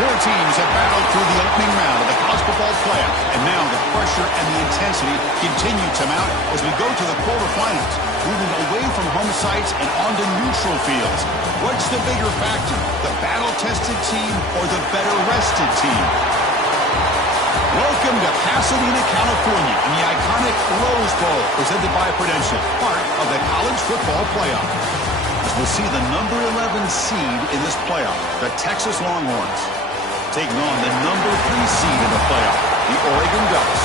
Four teams have battled through the opening round of the college football playoff, and now the pressure and the intensity continue to mount as we go to the quarterfinals, moving away from home sites and onto neutral fields. What's the bigger factor, the battle-tested team or the better-rested team? Welcome to Pasadena, California, in the iconic Rose Bowl, presented by Prudential, part of the college football playoff. As we'll see the number 11 seed in this playoff, the Texas Longhorns, taking on the number 3 seed in the playoff, the Oregon Ducks.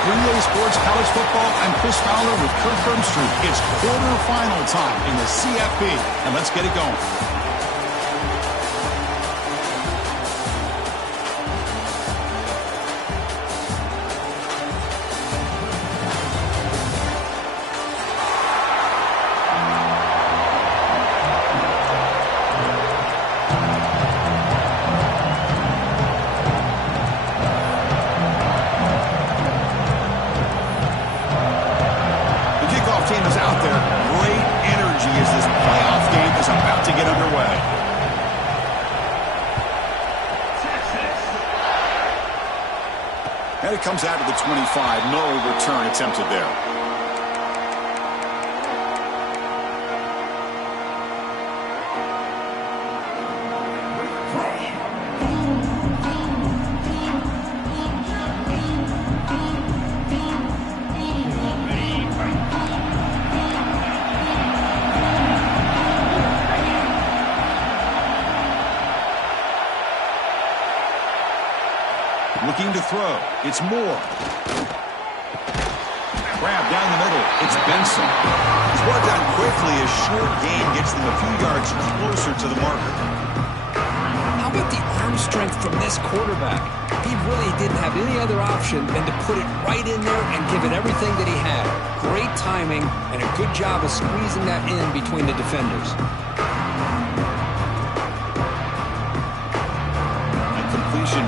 Green Bay Sports College Football, I'm Chris Fowler with Kirk Bermstrom. It's quarterfinal time in the CFP, and let's get it going. And it comes out to the 25. No return attempted there. Looking to throw. It's Moore. Grab down the middle. It's Benson. He's brought down quickly. A short gain gets them a few yards closer to the marker. How about the arm strength from this quarterback? He really didn't have any other option than to put it right in there and give it everything that he had. Great timing and a good job of squeezing that in between the defenders.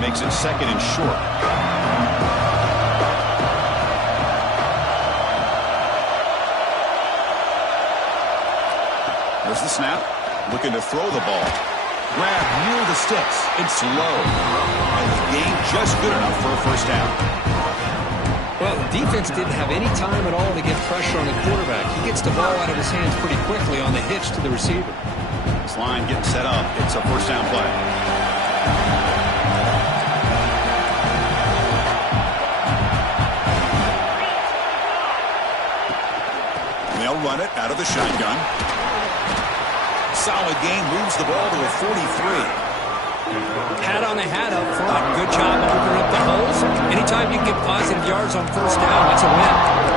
Makes it second and short. There's the snap. Looking to throw the ball. Grab near the sticks. It's low. And the gain just good enough for a first down. Well, the defense didn't have any time at all to get pressure on the quarterback. He gets the ball out of his hands pretty quickly on the hitch to the receiver. This line getting set up. It's a first down play. They'll run it out of the shotgun. Solid gain, moves the ball to a 43. Pat on the hat up front. Good job opening up the holes. Anytime you can get positive yards on first down, that's a win.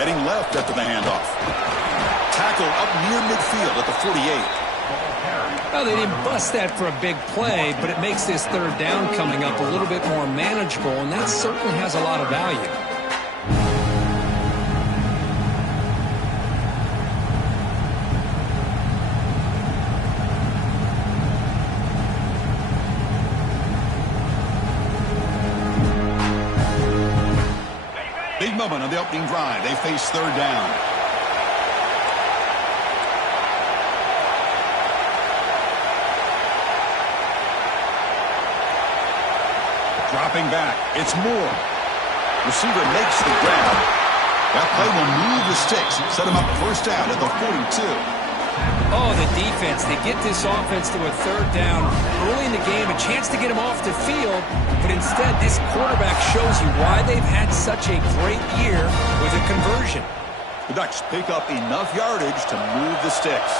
Heading left after the handoff. Tackle up near midfield at the 48. Well, they didn't bust that for a big play, but it makes this third down coming up a little bit more manageable, and that certainly has a lot of value. Big moment on the opening drive. They face third down. Dropping back. It's Moore. Receiver makes the grab. That play will move the sticks. Set him up first down at the 42. Oh, the defense. They get this offense to a third down early in the game, a chance to get him off the field, but instead this quarterback shows you why they've had such a great year with a conversion. The Ducks pick up enough yardage to move the sticks.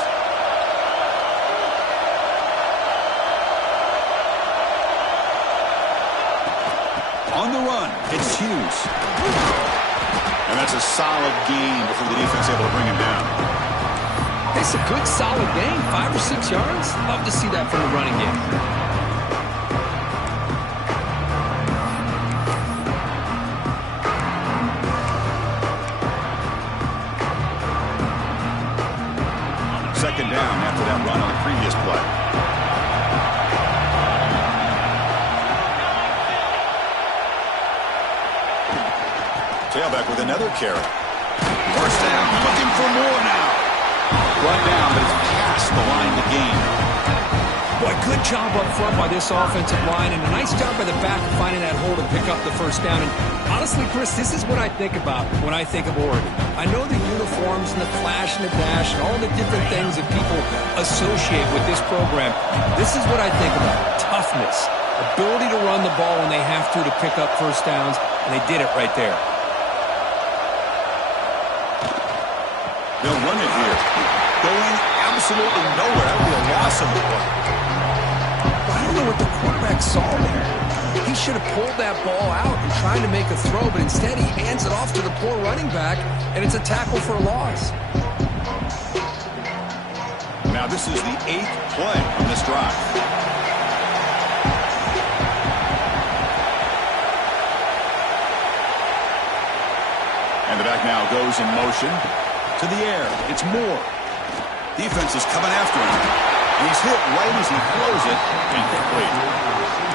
On the run, it's Hughes. And that's a solid gain before the defense able to bring him down. It's a good, solid gain, 5 or 6 yards. Love to see that from the running game. on the previous play. Tailback with another carry. First down, looking for more now. Run down, but it's past the line to gain. Boy, good job up front by this offensive line, and a nice job by the back of finding that hole to pick up the first down. And honestly, Chris, this is what I think about when I think of Oregon. I know the uniforms and the flash and the dash and all the different things that people associate with this program. This is what I think about. Toughness, ability to run the ball when they have to pick up first downs, and they did it right there. They'll run it here. Going absolutely nowhere. That would be a loss of the play. I don't know what the quarterback saw there. He should have pulled that ball out and tried to make a throw, but instead he hands it off to the poor running back, and it's a tackle for a loss. Now this is the 8th play on this drive. And the back now goes in motion. To the air. It's Moore. Defense is coming after him. And he's hit right as he throws it. Incomplete.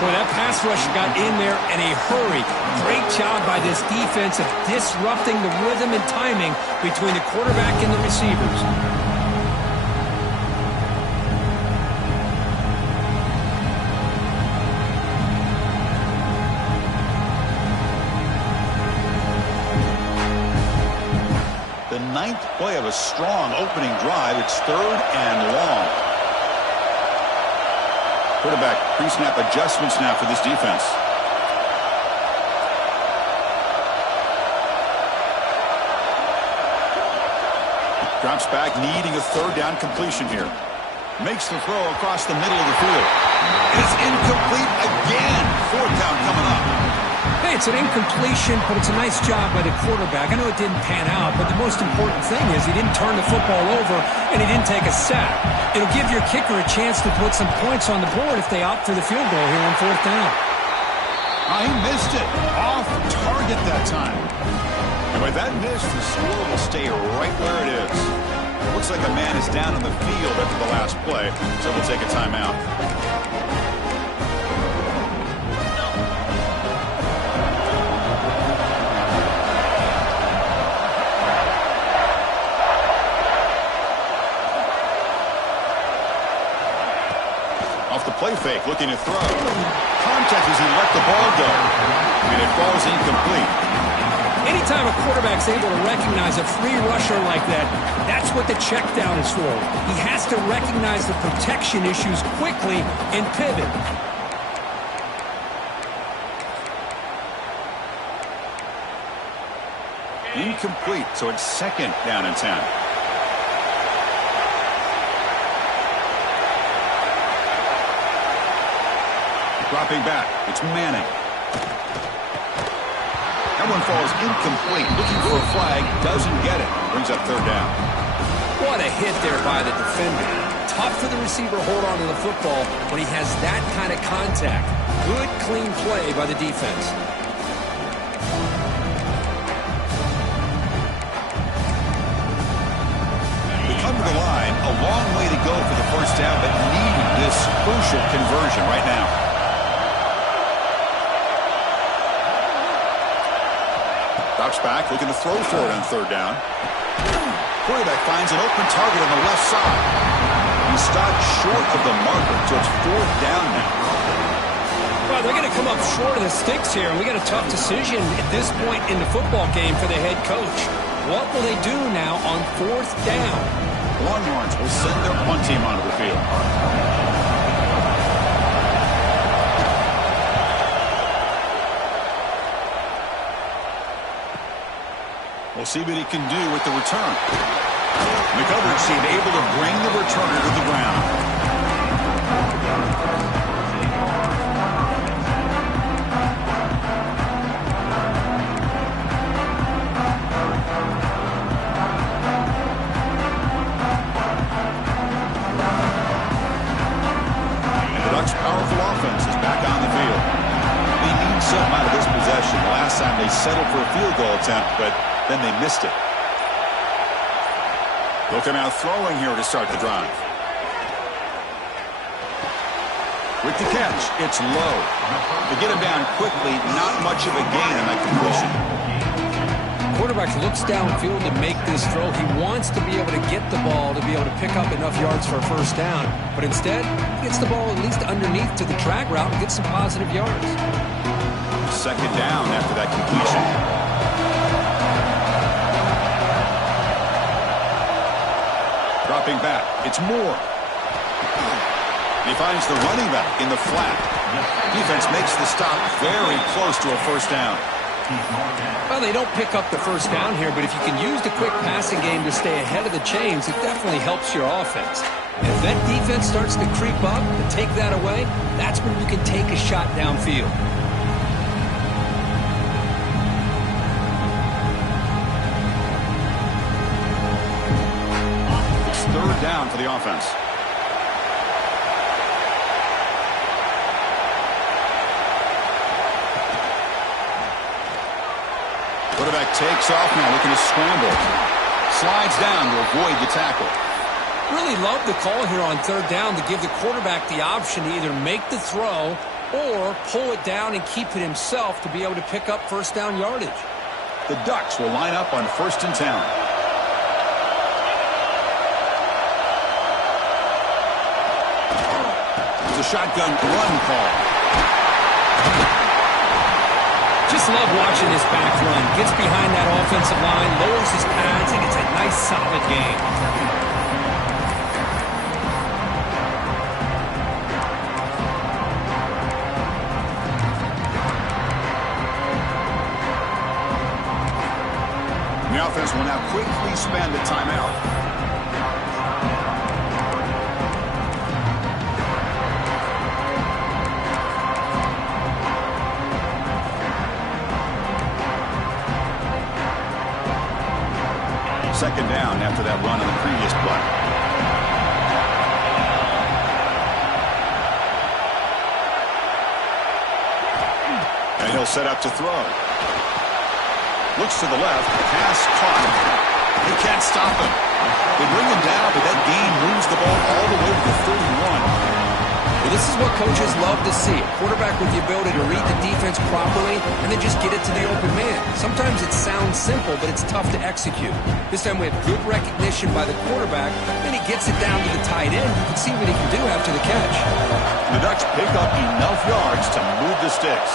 Boy, that pass rush got in there in a hurry. Great job by this defense of disrupting the rhythm and timing between the quarterback and the receivers. The 9th play of a strong opening drive. It's 3rd and long. Quarterback pre-snap adjustments now for this defense. Drops back, needing a 3rd down completion here. Makes the throw across the middle of the field. It's incomplete again. 4th down coming up. Hey, it's an incompletion, but it's a nice job by the quarterback. I know it didn't pan out, but the most important thing is he didn't turn the football over and he didn't take a sack. It'll give your kicker a chance to put some points on the board if they opt for the field goal here on 4th down. He missed it. Off target that time. And with that miss, the score will stay right where it is. Looks like a man is down in the field after the last play, so we'll take a timeout. Play fake, looking to throw. Contact as he let the ball go. And it falls incomplete. Anytime a quarterback's able to recognize a free rusher like that, that's what the check down is for. He has to recognize the protection issues quickly and pivot. Incomplete, so it's 2nd down and 10. Dropping back, it's Manning. That one falls incomplete. Looking for a flag, doesn't get it. Brings up 3rd down. What a hit there by the defender. Tough for the receiver to hold on to the football when he has that kind of contact. Good, clean play by the defense. They come to the line, a long way to go for the first down, but needing this crucial conversion right now. Drops back, looking to throw for it on 3rd down. Quarterback finds an open target on the left side. He stopped short of the marker, so it's 4th down now. Well, they're going to come up short of the sticks here, and we got a tough decision at this point in the football game for the head coach. What will they do now on 4th down? Longhorns will send their punt team onto the field. We'll see what he can do with the return. The coverage team able to bring the returner to the ground. And the Ducks' powerful offense is back on the field. They need something out of this possession. Last time they settled for a field goal attempt, but then they missed it. They'll come out throwing here to start the drive. With the catch, it's low. To get him down quickly, not much of a gain on that completion. Quarterback looks downfield to make this throw. He wants to be able to get the ball to be able to pick up enough yards for a first down. But instead, he gets the ball at least underneath to the drag route and gets some positive yards. Second down after that completion. Dropping back. It's Moore. He finds the running back in the flat. Defense makes the stop very close to a first down. Well, they don't pick up the first down here, but if you can use the quick passing game to stay ahead of the chains, it definitely helps your offense. If that defense starts to creep up and take that away, that's when you can take a shot downfield. It's third down for the offense. Quarterback takes off now, looking to scramble. Slides down to avoid the tackle. Really love the call here on third down to give the quarterback the option to either make the throw or pull it down and keep it himself to be able to pick up first down yardage. The Ducks will line up on 1st and 10. It's a shotgun run call. Just love watching this back run. Gets behind that offensive line, lowers his pads, and gets a nice solid gain. The offense will now quickly spend a timeout. Second down after that run on the previous play. And he'll set up to throw. Looks to the left. Pass caught. They can't stop him. They bring him down, but that gain moves the ball all the way to the 31. Well, this is what coaches love to see. A quarterback with the ability to read the defense properly and then just get it to the open man. Sometimes it sounds simple, but it's tough to execute. This time we have good recognition by the quarterback, then he gets it down to the tight end. You can see what he can do after the catch. The Ducks pick up enough yards to move the sticks.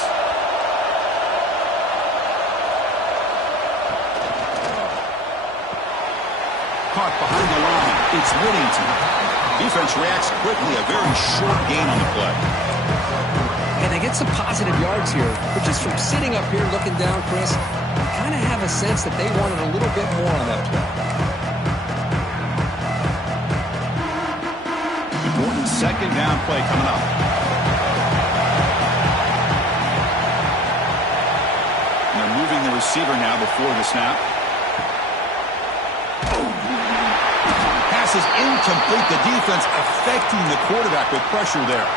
Caught behind the line. It's Whittington. Defense reacts quickly. A very short gain on the play. And they get some positive yards here, but just from sitting up here looking down, Chris, I kind of have a sense that they wanted a little bit more on that play. Important second down play coming up. And they're moving the receiver now before the snap. Pass is incomplete. The defense affecting the quarterback with pressure there.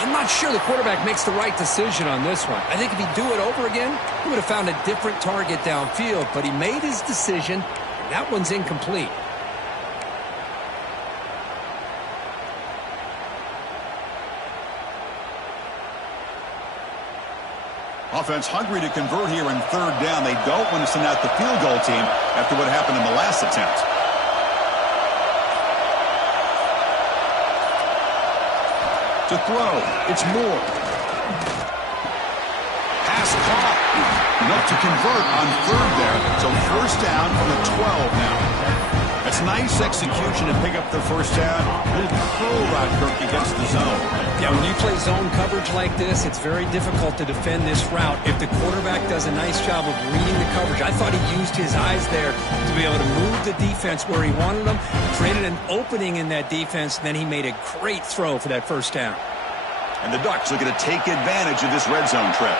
I'm not sure the quarterback makes the right decision on this one. I think if he'd do it over again, he would have found a different target downfield, but he made his decision. That one's incomplete. Offense hungry to convert here in third down. They don't want to send out the field goal team after what happened in the last attempt. To throw, it's Moore. Pass caught. Enough to convert on third there. So first down from the 12 now. That's nice execution to pick up the first down. Little curl route, Kirk, against the zone. Yeah, when you play zone coverage like this, it's very difficult to defend this route. If the quarterback does a nice job of reading the coverage, I thought he used his eyes there to be able to move the defense where he wanted them, created an opening in that defense, and then he made a great throw for that first down. And the Ducks looking to take advantage of this red zone trip.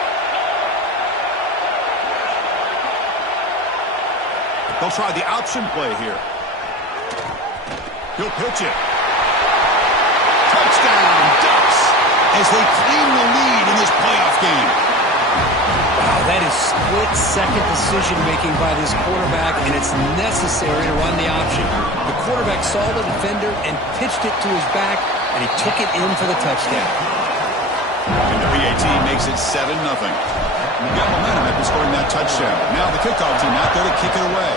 They'll try the option play here. He'll pitch it. Touchdown, Ducks, as they claim the lead in this playoff game. Wow, that is split-second decision-making by this quarterback, and it's necessary to run the option. The quarterback saw the defender and pitched it to his back, and he took it in for the touchdown. And the PAT makes it 7-0. Got momentum after scoring that touchdown. Now the kickoff team out there to kick it away.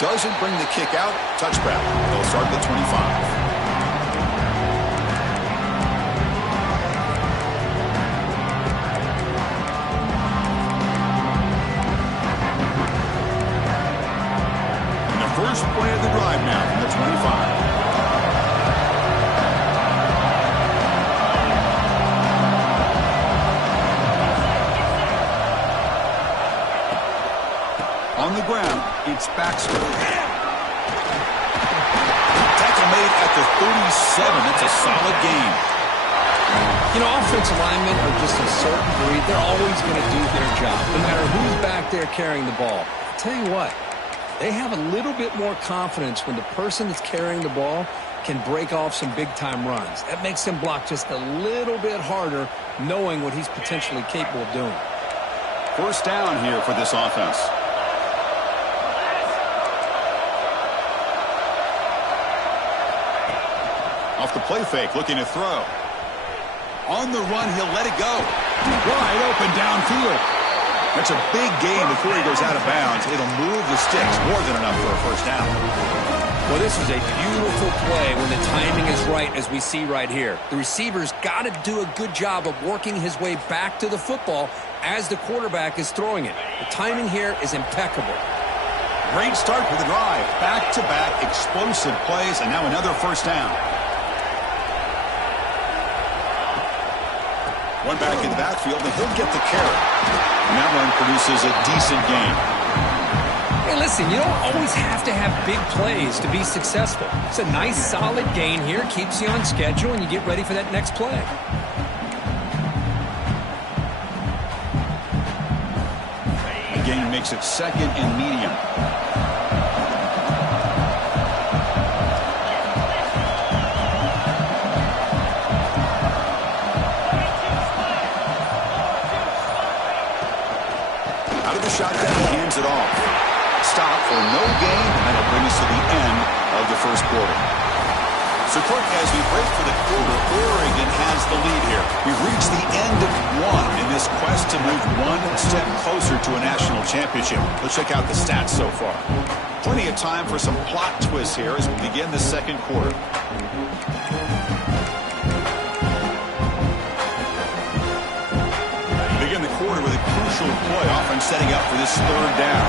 Doesn't bring the kick out. Touchback. They'll start at the 25. First play of the drive now from the 25. On the ground, it's Baxter. Tackle made at the 37. It's a solid gain. You know, offensive linemen are just a certain breed. They're always going to do their job, no matter who's back there carrying the ball. I'll tell you what. They have a little bit more confidence when the person that's carrying the ball can break off some big-time runs. That makes them block just a little bit harder, knowing what he's potentially capable of doing. First down here for this offense. Off the play fake, looking to throw. On the run, he'll let it go. Wide open downfield. That's a big gain before he goes out of bounds. It'll move the sticks more than enough for a first down. Well, this is a beautiful play when the timing is right, as we see right here. The receiver's got to do a good job of working his way back to the football as the quarterback is throwing it. The timing here is impeccable. Great start for the drive. Back-to-back explosive plays, and now another first down. One back in the backfield, and he'll get the carry. And that one produces a decent gain. Hey, listen, you don't always have to have big plays to be successful. It's a nice, solid gain here. Keeps you on schedule, and you get ready for that next play. The gain makes it second and medium. Shotgun, he hands it off. Stop for no gain, and that'll bring us to the end of the first quarter. So, Kirk, as we break for the quarter, Oregon has the lead here. We've reached the end of one in this quest to move one step closer to a national championship. Let's check out the stats so far. Plenty of time for some plot twists here as we begin the second quarter. Begin the quarter with a crucial play, often setting up for this third down.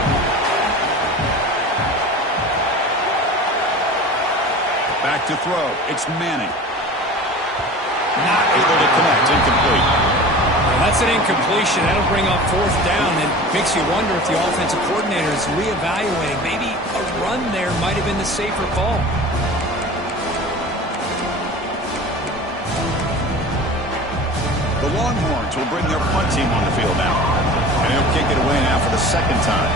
Back to throw. It's Manning. Not able to connect. Incomplete. Well, that's an incompletion. That'll bring up fourth down and makes you wonder if the offensive coordinator is reevaluating. Maybe a run there might have been the safer call. The Longhorns will bring their punt team on the field now. And he'll kick it away now for the second time.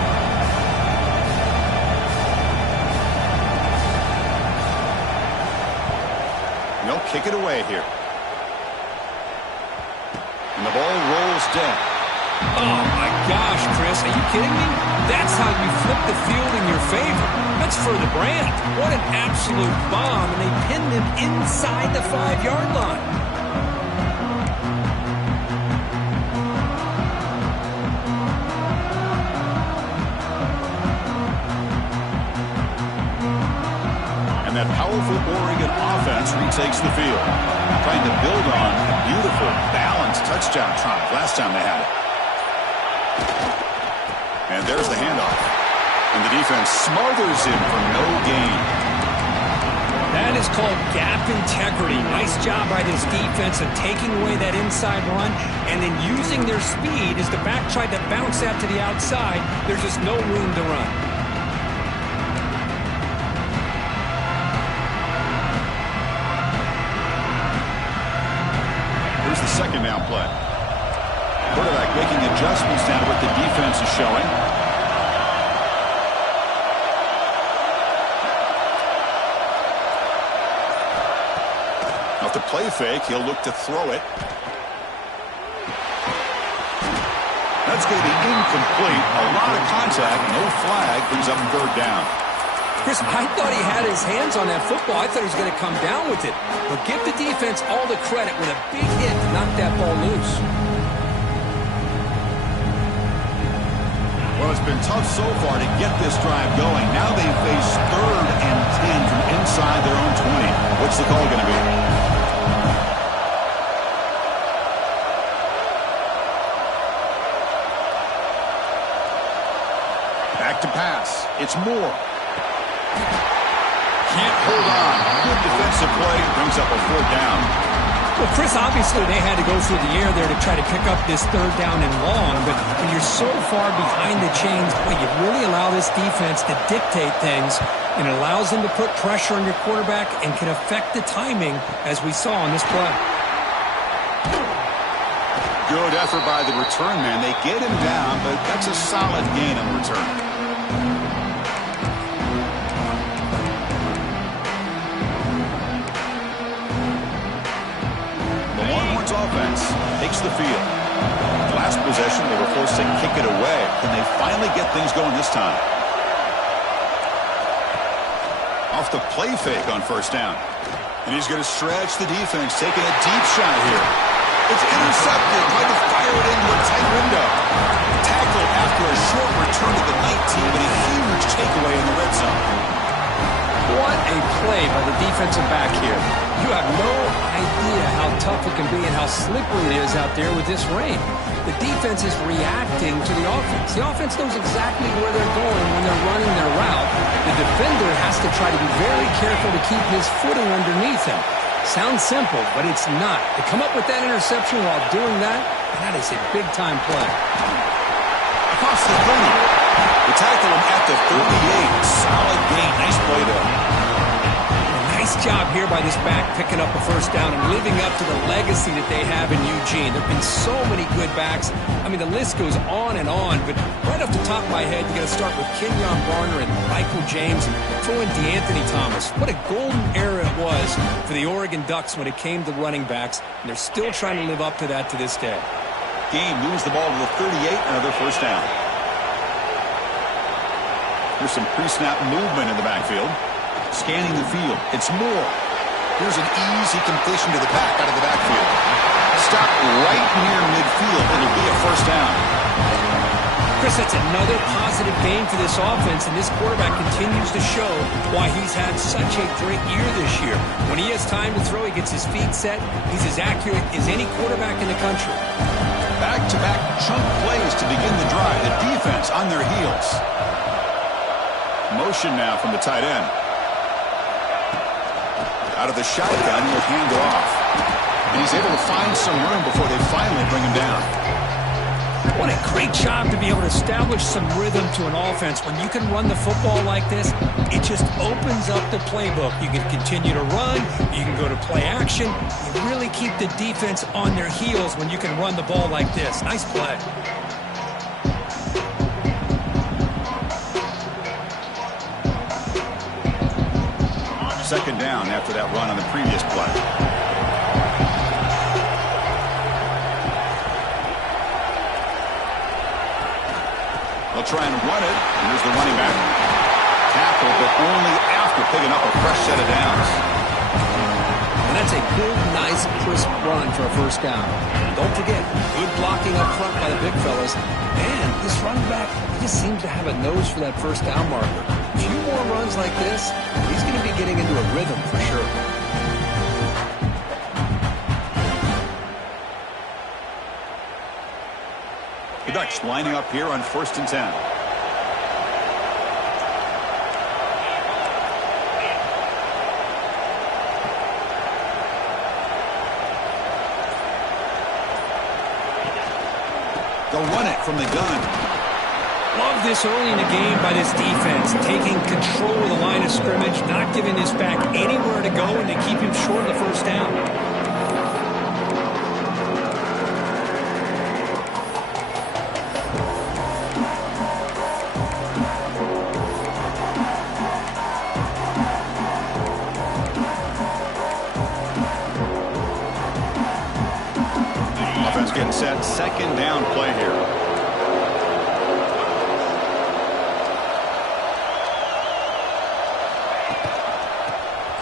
They'll kick it away here. And the ball rolls dead. Oh, my gosh, Chris. Are you kidding me? That's how you flip the field in your favor. That's for the brand. What an absolute bomb. And they pinned him inside the 5-yard line. That powerful Oregon offense retakes the field, trying to build on a beautiful, balanced touchdown drive last time they had it. And there's the handoff. And the defense smothers him for no gain. That is called gap integrity. Nice job by this defense of taking away that inside run and then using their speed as the back tried to bounce out to the outside. There's just no room to run. Here's the second down play. Quarterback making adjustments now to what the defense is showing. Off the play fake, he'll look to throw it. That's going to be incomplete. A lot of contact, no flag, brings up third down. Chris, I thought he had his hands on that football. I thought he was going to come down with it. But give the defense all the credit with a big hit to knock that ball loose. Well, it's been tough so far to get this drive going. Now they face 3rd and 10 from inside their own 20. What's the call going to be? Back to pass. It's Moore. Can't hold on. Good defensive play. Brings up a 4th down. Well, Chris, obviously they had to go through the air there to try to pick up this 3rd down and long, but when you're so far behind the chains, boy, you really allow this defense to dictate things, and it allows them to put pressure on your quarterback and can affect the timing, as we saw on this play. Good effort by the return man. They get him down, but that's a solid gain on the return. Offense takes the field. Last possession, they were forced to kick it away. Can they finally get things going this time? Off the play fake on 1st down. And he's going to stretch the defense, taking a deep shot here. It's intercepted, trying to fire it into a tight window. Tackled after a short return to the 19, but a huge takeaway in the red zone. What a play by the defensive back here. You have no idea how tough it can be and how slippery it is out there with this rain. The defense is reacting to the offense. The offense knows exactly where they're going when they're running their route. The defender has to try to be very careful to keep his footing underneath him. Sounds simple, but it's not. To come up with that interception while doing that, that is a big-time play. Across the 30. They tackle him at the 38. Solid gain. Nice play there. Nice job here by this back picking up a 1st down and living up to the legacy that they have in Eugene. There have been so many good backs. I mean, the list goes on and on, but right off the top of my head, you got to start with Kenyon Barner and Michael James and throw in DeAnthony Thomas. What a golden era it was for the Oregon Ducks when it came to running backs, and they're still trying to live up to that to this day. Game moves the ball to the 38, another 1st down. There's some pre-snap movement in the backfield. Scanning the field. It's Moore. Here's an easy completion to the back out of the backfield. Stop right near midfield. It'll be a 1st down. Chris, that's another positive game for this offense, and this quarterback continues to show why he's had such a great year this year. When he has time to throw, he gets his feet set. He's as accurate as any quarterback in the country. Back-to-back chunk plays to begin the drive. The defense on their heels. Motion now from the tight end. Out of the shotgun, he'll hand off. And he's able to find some room before they finally bring him down. What a great job to be able to establish some rhythm to an offense. When you can run the football like this, it just opens up the playbook. You can continue to run. You can go to play action. You really keep the defense on their heels when you can run the ball like this. Nice play. 2nd down after that run on the previous play. They'll try and run it. Here's the running back. Tackle, but only after picking up a fresh set of downs. And that's a good, nice, crisp run for a 1st down. Don't forget, good blocking up front by the big fellas. And this running back just seems to have a nose for that 1st down marker. A few more runs like this, he's going to be getting into a rhythm for sure. The Ducks lining up here on 1st and 10. They'll run it from the gun. Love this early in the game by this defense, taking control of the line of scrimmage, not giving this back anywhere to go, and they keep him short of the 1st down. Offense getting set. 2nd down play here.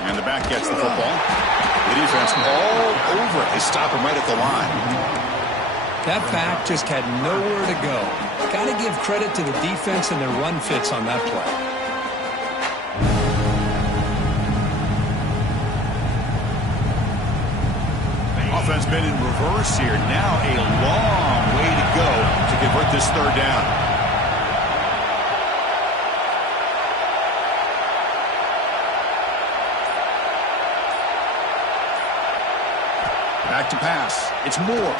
And the back gets the football. The defense all over it. They stop him right at the line. That back just had nowhere to go. Got to give credit to the defense and their run fits on that play. Offense been in reverse here. Now a long way to go to convert this third down. Back to pass. It's Moore.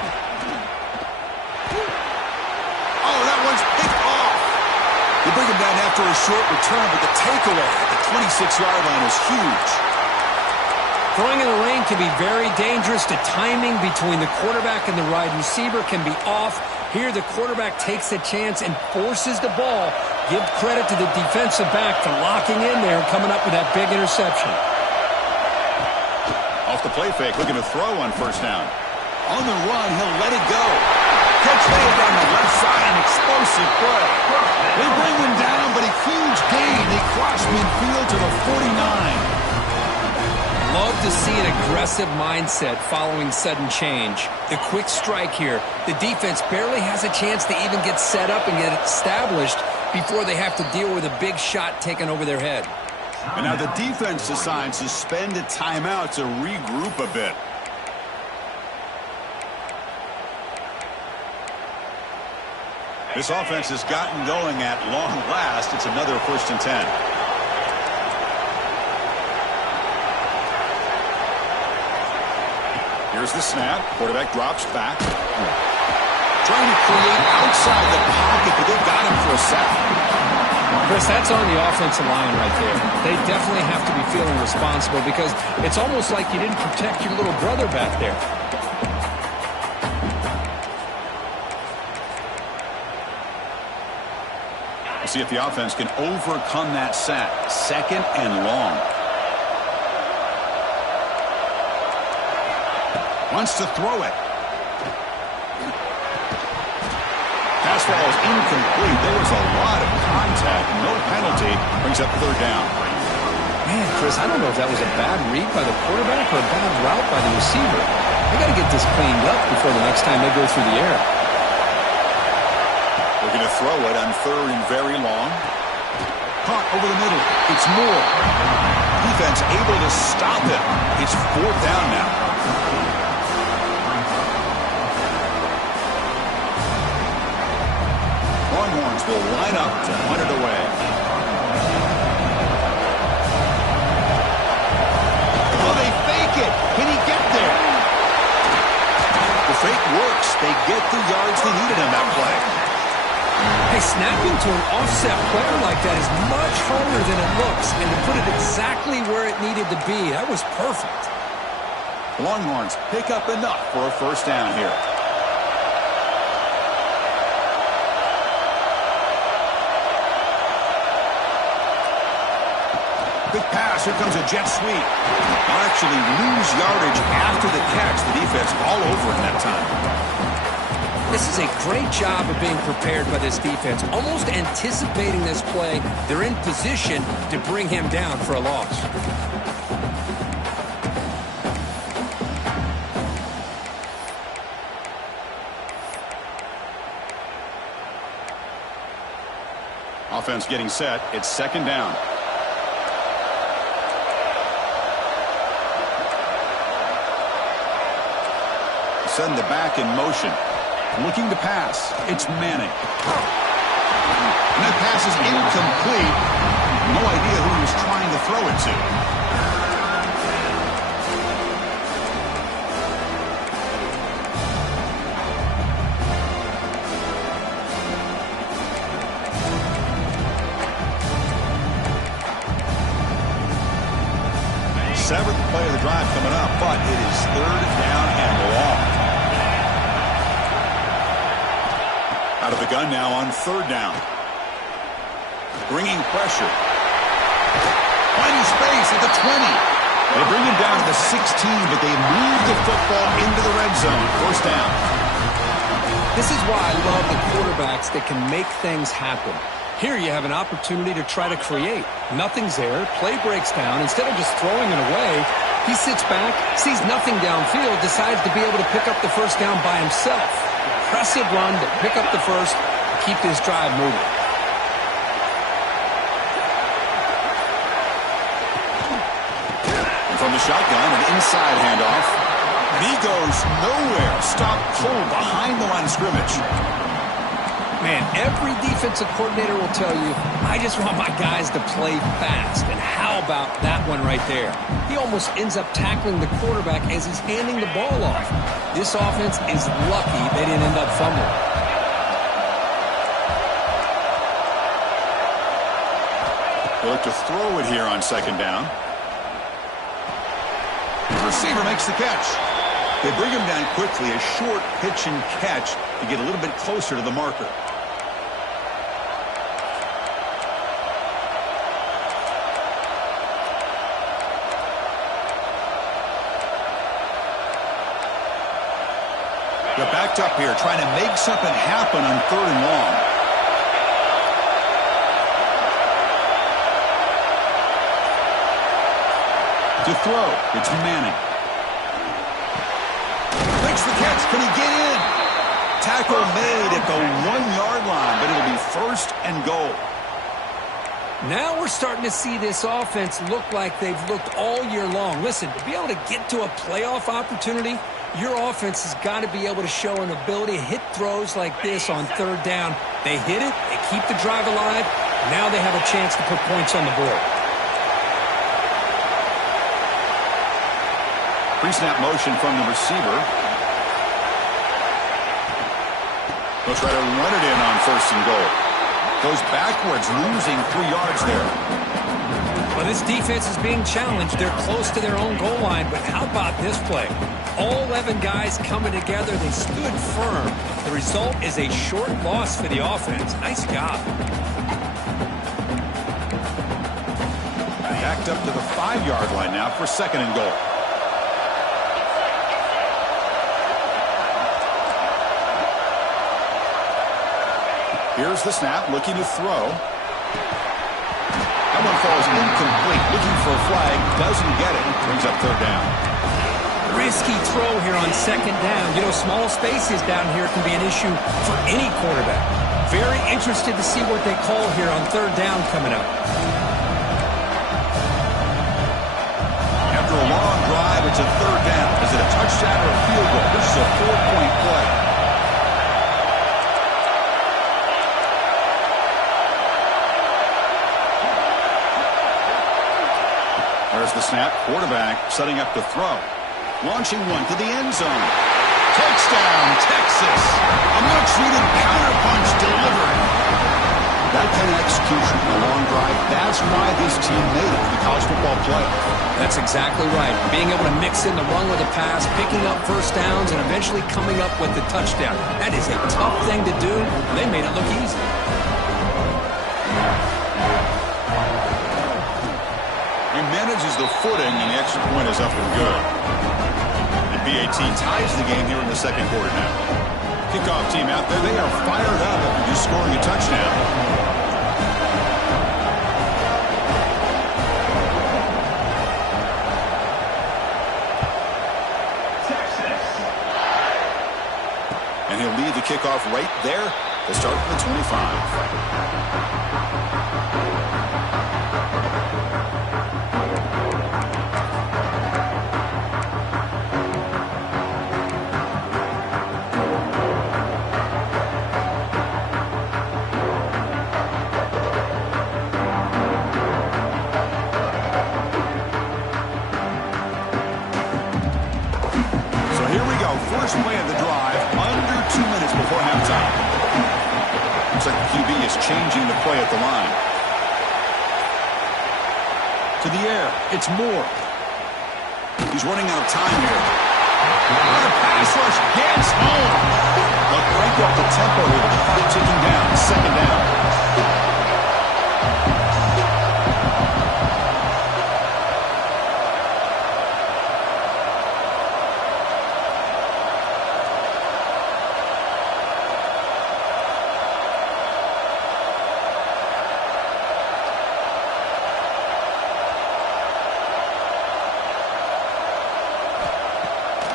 Oh, that one's picked off. They bring him down after a short return, but the takeaway at the 26-yard line is huge. Throwing in the lane can be very dangerous. The timing between the quarterback and the wide receiver can be off. Here, the quarterback takes a chance and forces the ball. Give credit to the defensive back for locking in there and coming up with that big interception. Off the play fake, looking to throw on first down. On the run, he'll let it go. Catch made down the left side, an explosive play. They bring him down, but a huge gain. They cross midfield to the 49. Love to see an aggressive mindset following sudden change. The quick strike here. The defense barely has a chance to even get set up and get established before they have to deal with a big shot taken over their head. And now the defense decides to spend a timeout to regroup a bit. This offense has gotten going at long last. It's another 1st and 10. Here's the snap. Quarterback drops back. Trying to create outside the pocket, but they've got him for a sack. Chris, that's on the offensive line right there. They definitely have to be feeling responsible because it's almost like you didn't protect your little brother back there. We'll see if the offense can overcome that sack. 2nd and long. Wants to throw it. Pass ball is incomplete. There was a lot of contact. No penalty. Brings up 3rd down. Man, Chris, I don't know if that was a bad read by the quarterback or a bad route by the receiver. They got to get this cleaned up before the next time they go through the air. We're going to throw it on 3rd and very long. Caught over the middle. It's Moore. Defense able to stop it. It's 4th down now. Longhorns will line up to hunt it away. Oh, they fake it. Can he get there? The fake works. They get the yards they needed on that play. Hey, snapping to an offset player like that is much harder than it looks, and to put it exactly where it needed to be, that was perfect. Longhorns pick up enough for a 1st down here. Quick pass. Here comes a jet sweep. They'll actually lose yardage after the catch. The defense all over in that time. This is a great job of being prepared by this defense. Almost anticipating this play. They're in position to bring him down for a loss. Offense getting set. It's 2nd down. Send the back in motion. Looking to pass. It's Manning. And that pass is incomplete. No idea who he was trying to throw it to. Seventh play of the drive coming up, but it is 3rd down and long. Out of the gun now on 3rd down. Bringing pressure. Finding space at the 20. They bring him down to the 16, but they move the football into the red zone. 1st down. This is why I love the quarterbacks that can make things happen. Here you have an opportunity to try to create. Nothing's there. Play breaks down. Instead of just throwing it away, he sits back, sees nothing downfield, decides to be able to pick up the first down by himself. Impressive run to pick up the first, keep this drive moving. And from the shotgun, an inside handoff. He goes nowhere. Stop cold behind the line of scrimmage. Man, every defensive coordinator will tell you, I just want my guys to play fast. And how about that one right there? He almost ends up tackling the quarterback as he's handing the ball off. This offense is lucky they didn't end up fumbling. They look to throw it here on second down. The receiver makes the catch. They bring him down quickly, a short pitch and catch to get a little bit closer to the marker. They're backed up here, trying to make something happen on 3rd and long. To throw, it's Manning. Makes the catch. Can he get in? Tackle made at the 1-yard line, but it'll be 1st and goal. Now we're starting to see this offense look like they've looked all year long. Listen, to be able to get to a playoff opportunity, your offense has got to be able to show an ability to hit throws like this on 3rd down. They hit it, they keep the drive alive, now they have a chance to put points on the board. Pre-snap motion from the receiver. They'll try to run it in on 1st and goal. Goes backwards, losing 3 yards there. Well, this defense is being challenged. They're close to their own goal line, but how about this play? All 11 guys coming together. They stood firm. The result is a short loss for the offense. Nice job. Backed up to the 5-yard line now for 2nd and goal. Here's the snap, looking to throw. That one falls incomplete. Looking for a flag, doesn't get it. Brings up 3rd down. Risky throw here on 2nd down. You know, small spaces down here can be an issue for any quarterback. Very interested to see what they call here on 3rd down coming up. After a long drive, it's a 3rd down. Is it a touchdown or a field goal? This is a 4-point play. There's the snap. Quarterback setting up to throw. Launching one to the end zone. Touchdown, Texas. A much-needed counterpunch delivered. That kind of execution, a long drive, that's why this team made it to the college football playoff. That's exactly right. Being able to mix in the run with a pass, picking up 1st downs, and eventually coming up with the touchdown. That is a tough thing to do. They made it look easy. He manages the footing, and the extra point is up and good. And BAT ties the game here in the 2nd quarter now. Kickoff team out there, they are fired up after just scoring a touchdown. And he'll lead the kickoff right there to start from the 25. First play of the drive, under 2 minutes before halftime. Looks like the QB is changing the play at the line. To the air, it's Moore. He's running out of time here. The pass rush gets home. They'll break up the tempo here. The clock ticking down. 2nd down.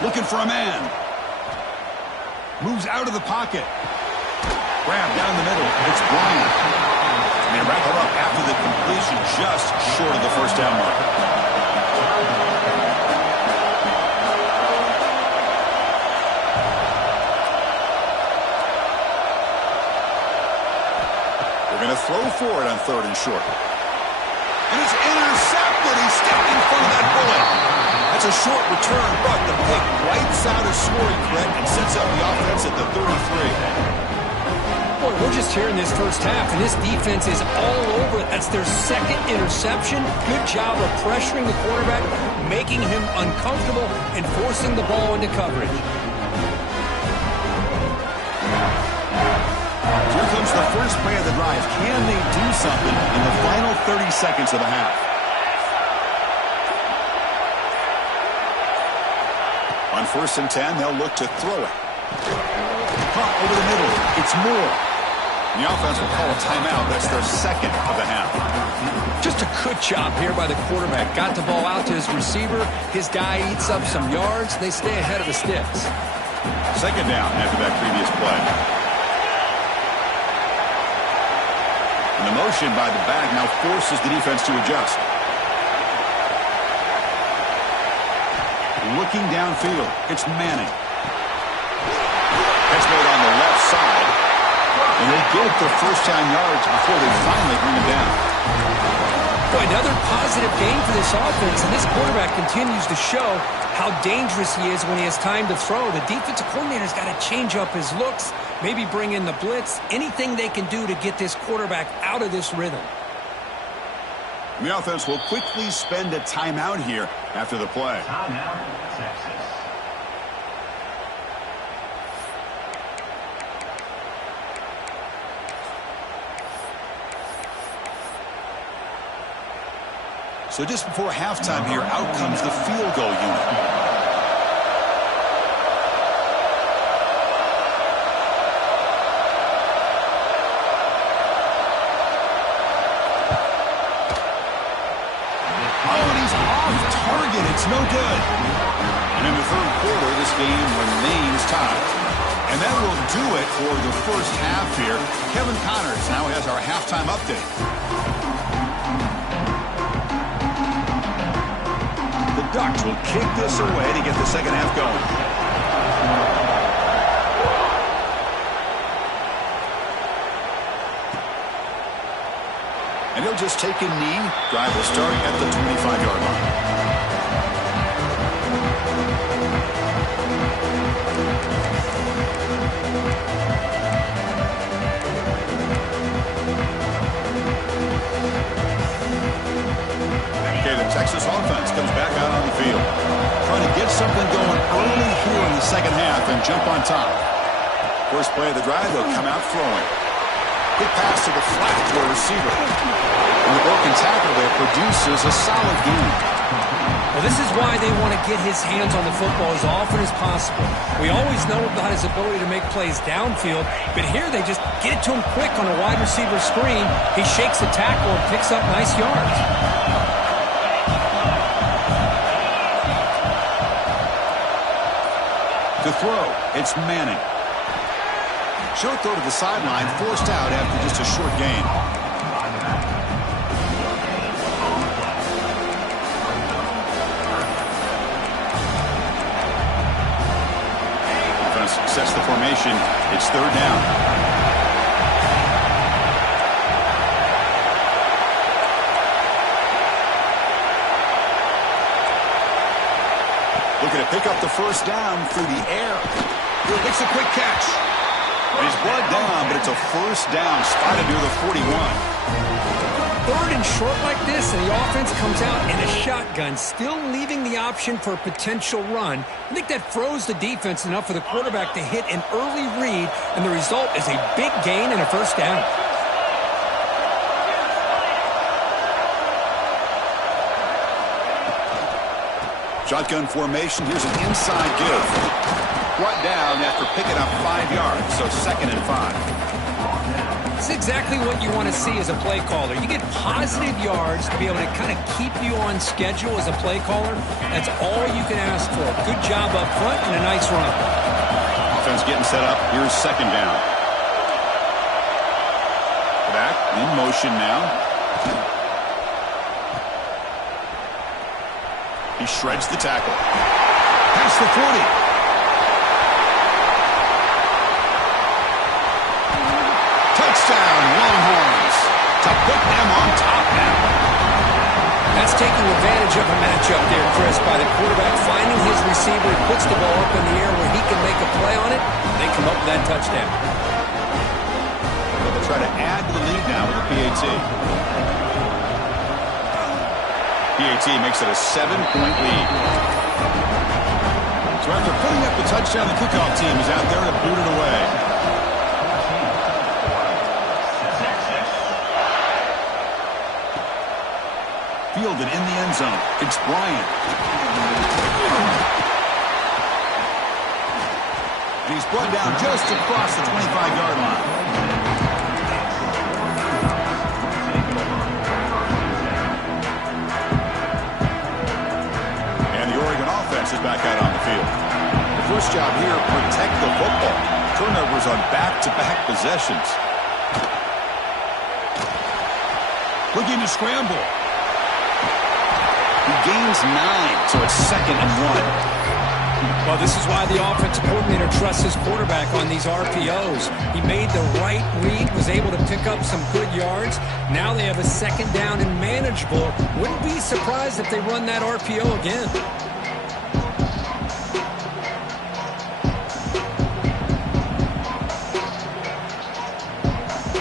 Looking for a man. Moves out of the pocket. Grab down the middle. It's Bryant. And they wrap it up after the completion, just short of the first down marker. They're going to throw for it on 3rd and short. And it's intercepted. He stepped in front of that bullet. That's a short return, but the pick wipes out a scoring threat and sets up the offense at the 33. Boy, we're just here in this first half, and this defense is all over it. That's their 2nd interception. Good job of pressuring the quarterback, making him uncomfortable, and forcing the ball into coverage. Here comes the first play of the drive. Can they do something in the final 30 seconds of the half? On 1st and 10, they'll look to throw it. Caught over the middle. It's Moore. The offense will call a timeout. That's their 2nd of the half. Just a good job here by the quarterback. Got the ball out to his receiver. His guy eats up some yards. They stay ahead of the sticks. 2nd down after that previous play. And the motion by the back now forces the defense to adjust. Looking downfield. It's Manning. That's made on the left side. And they get the first down yards before they finally bring him down. Boy, another positive game for this offense, and this quarterback continues to show how dangerous he is when he has time to throw. The defensive coordinator's got to change up his looks, maybe bring in the blitz, anything they can do to get this quarterback out of this rhythm. And the offense will quickly spend a timeout here after the play. Timeout, Texas. So just before halftime here, out comes the field goal unit. It's no good. And in the 3rd quarter, this game remains tied. And that will do it for the first half here. Kevin Connors now has our halftime update. The Ducks will kick this away to get the second half going. And he'll just take a knee. Drive will start at the 25-yard line. Texas offense comes back out on the field. Trying to get something going early here in the second half and jump on top. First play of the drive, they'll come out throwing. Quick pass to the flat to a receiver. And the broken tackle there produces a solid gain. Well, this is why they want to get his hands on the football as often as possible. We always know about his ability to make plays downfield, but here they just get it to him quick on a wide receiver screen. He shakes the tackle and picks up nice yards. To throw, it's Manning. Short throw to the sideline, forced out after just a short gain. Offense sets the formation. It's 3rd down. Looking to pick up the first down through the air. Here makes a quick catch. And he's brought down, but it's a first down spotted near the 41. 3rd and short like this, and the offense comes out in a shotgun, still leaving the option for a potential run. I think that froze the defense enough for the quarterback to hit an early read, and the result is a big gain and a first down. Shotgun formation. Here's an inside give. Brought down after picking up 5 yards, so 2nd and 5. This is exactly what you want to see as a play caller. You get positive yards to be able to kind of keep you on schedule as a play caller. That's all you can ask for. Good job up front and a nice run. Offense getting set up. Here's second down. Back in motion now. He shreds the tackle. Past the 40. Touchdown, Longhorns, to put them on top now. That's taking advantage of a matchup there, Chris, by the quarterback finding his receiver. He puts the ball up in the air where he can make a play on it. They come up with that touchdown. They'll try to add to the lead now with the PAT. PAT makes it a 7-point lead. So after putting up the touchdown, the kickoff team is out there to boot it away. Fielded in the end zone. It's Bryant. And he's brought down just across the 25-yard line. And the Oregon offense is back out on the field. The first job here, protect the football. Turnovers on back-to-back possessions. Looking to scramble. He gains 9, so it's 2nd and 1. Well, this is why the offensive coordinator trusts his quarterback on these RPOs. He made the right read, was able to pick up some good yards. Now they have a 2nd down and manageable. Wouldn't be surprised if they run that RPO again.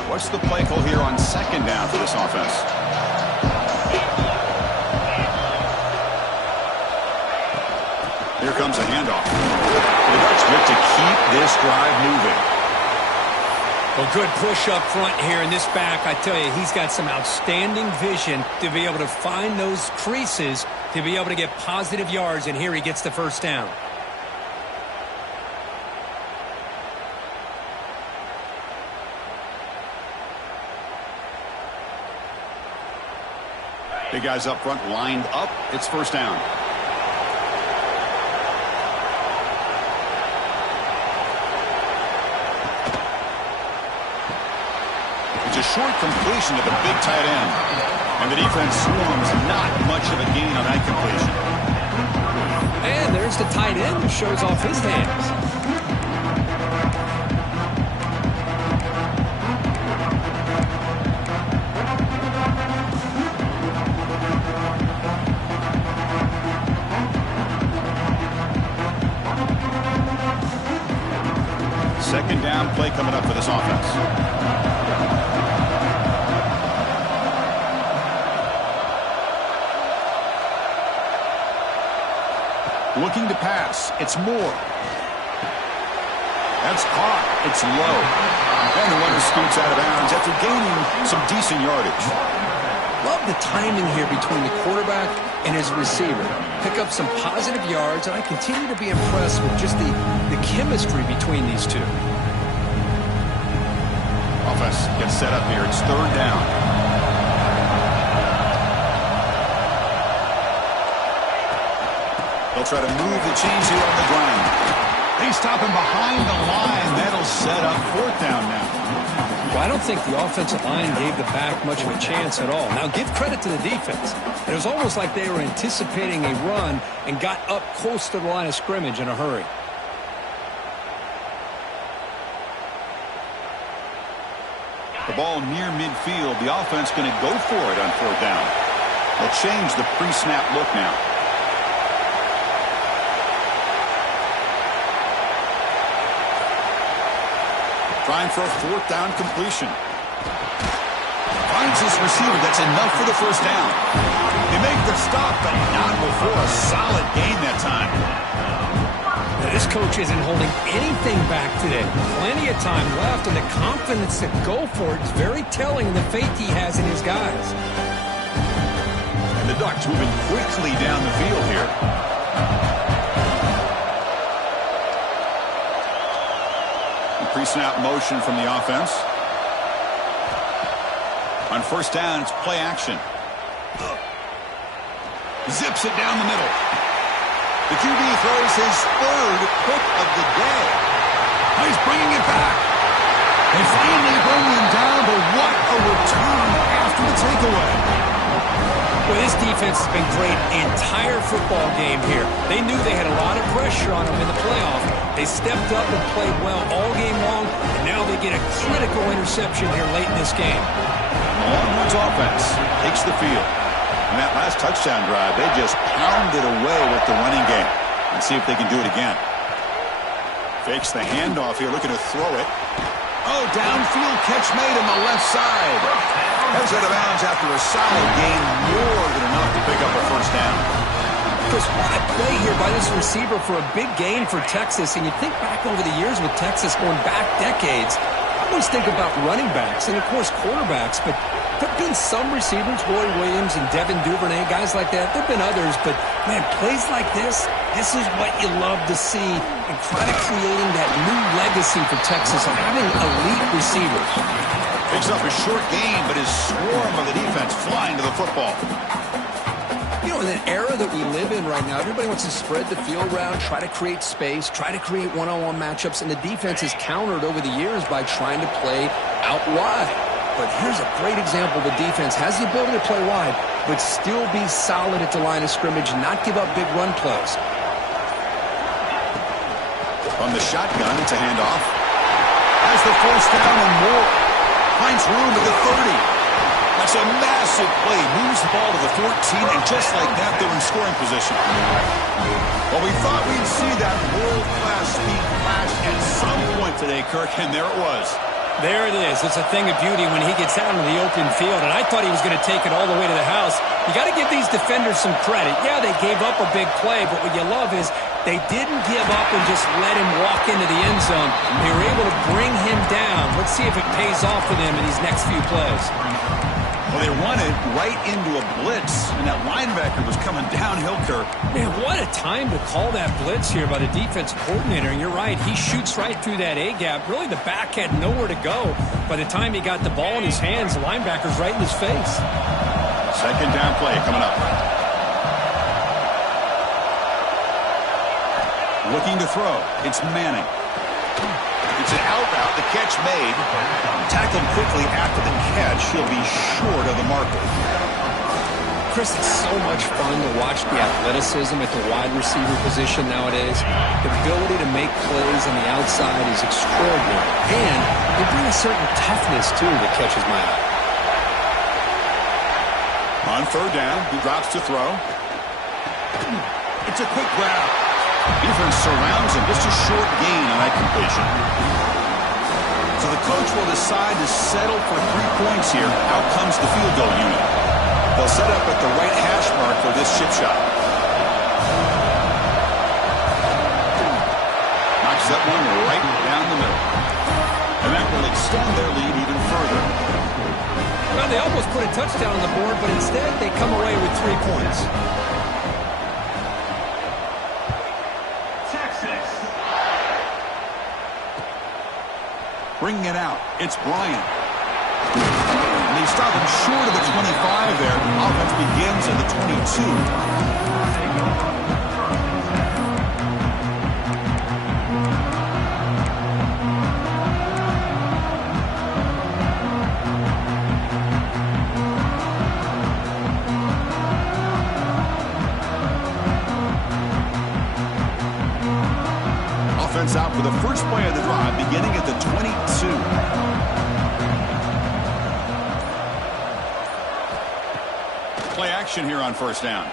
What's the play call here on 2nd down for this offense? Here comes a handoff. The Ducks look to keep this drive moving. Well, good push up front here in this back. I tell you, he's got some outstanding vision to be able to find those creases, to be able to get positive yards, and here he gets the first down. Big guys up front lined up. It's first down. It's a short completion to the big tight end. And the defense swarms, not much of a gain on that completion. And there's the tight end who shows off his hands. Second down play coming up for this offense. Looking to pass. It's Moore. That's caught. It's low. And the runner scoots out of bounds after gaining some decent yardage. Love the timing here between the quarterback and his receiver. Pick up some positive yards, and I continue to be impressed with just the chemistry between these two. Offense gets set up here. It's 3rd down. They'll try to move the chains here on the ground. They stop him behind the line. That'll set up 4th down now. Well, I don't think the offensive line gave the back much of a chance at all. Now, give credit to the defense. It was almost like they were anticipating a run and got up close to the line of scrimmage in a hurry. The ball near midfield. The offense going to go for it on 4th down. They'll change the pre-snap look now. Trying for a 4th down completion. Finds his receiver. That's enough for the first down. They make the stop, but not before a solid gain that time. Now, this coach isn't holding anything back today. Plenty of time left, and the confidence to go for it is very telling in the faith he has in his guys. And the Ducks moving quickly down the field here. Pre-snap motion from the offense. On first down, it's play action. Zips it down the middle. The QB throws his third pick of the day. He's bringing it back. They finally bring him down, but what a return after the takeaway. Well, this defense has been great the entire football game here. They knew they had a lot of pressure on them in the playoff. They stepped up and played well all game long, and now they get a critical interception here late in this game. Longhorns offense takes the field. In that last touchdown drive, they just pounded away with the running game. Let's see if they can do it again. Fakes the handoff here, looking to throw it. Oh, downfield catch made on the left side. Heads out of bounds after a solid gain, more than enough to pick up a first down. Chris, what a play here by this receiver for a big gain for Texas. And you think back over the years with Texas going back decades, I always think about running backs and, of course, quarterbacks. But there have been some receivers, Roy Williams and Devin Duvernay, guys like that. There have been others. But, man, plays like this is what you love to see. And kind of creating that new legacy for Texas of having elite receivers. Picks up a short gain, but his swarm of the defense flying to the football. You know, in an era that we live in right now, everybody wants to spread the field around, try to create space, try to create one-on-one matchups, and the defense is countered over the years by trying to play out wide. But here's a great example. The defense has the ability to play wide, but still be solid at the line of scrimmage, not give up big run plays. From the shotgun, it's a handoff. Has the first down and more. Finds room at the 30. That's a massive play. Moves the ball to the 14, and just like that, they're in scoring position. Well, we thought we'd see that world-class speed flash at some point today, Kirk, and there it was. There it is. It's a thing of beauty when he gets out into the open field, and I thought he was going to take it all the way to the house. You got to give these defenders some credit. Yeah, they gave up a big play, but what you love is they didn't give up and just let him walk into the end zone. They were able to bring him down. Let's see if it pays off for them in these next few plays. Well, they run it right into a blitz, and that linebacker was coming downhill, Kirk. Man, what a time to call that blitz here by the defense coordinator. And you're right, he shoots right through that A-gap. Really, the back had nowhere to go. By the time he got the ball in his hands, the linebacker's right in his face. Second down play coming up. Looking to throw. It's Manning. It's an out route. The catch made. Tackled quickly after the catch. He'll be short of the marker. Chris, it's so much fun to watch the athleticism at the wide receiver position nowadays. The ability to make plays on the outside is extraordinary. And they bring a certain toughness, too, that catches my eye. On third down, he drops to throw. It's a quick grab. Defense surrounds him. Just a short gain on that completion. So the coach will decide to settle for 3 points here. Out comes the field goal unit. They'll set up at the right hash mark for this chip shot. Knocks that one right down the middle. And that will extend their lead even further. Well, they almost put a touchdown on the board, but instead they come away with 3 points. Bringing it out, it's Bryant. And they stop him short of the 25 there. Offense begins at the 22. Offense out for the first play of the drive, beginning at the 22. Play action here on first down.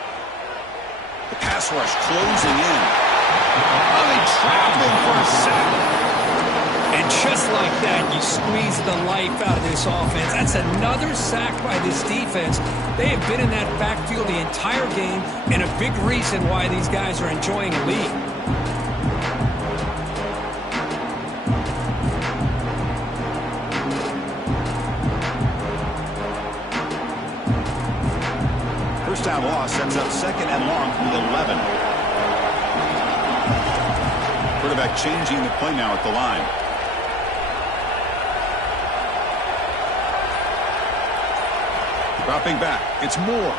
The pass rush closing in. Oh, they trapped him for a sack. And just like that, you squeeze the life out of this offense. That's another sack by this defense. They have been in that backfield the entire game, and a big reason why these guys are enjoying a lead. First down loss sets up second and long with 11. Quarterback changing the play now at the line. Dropping back. It's Moore.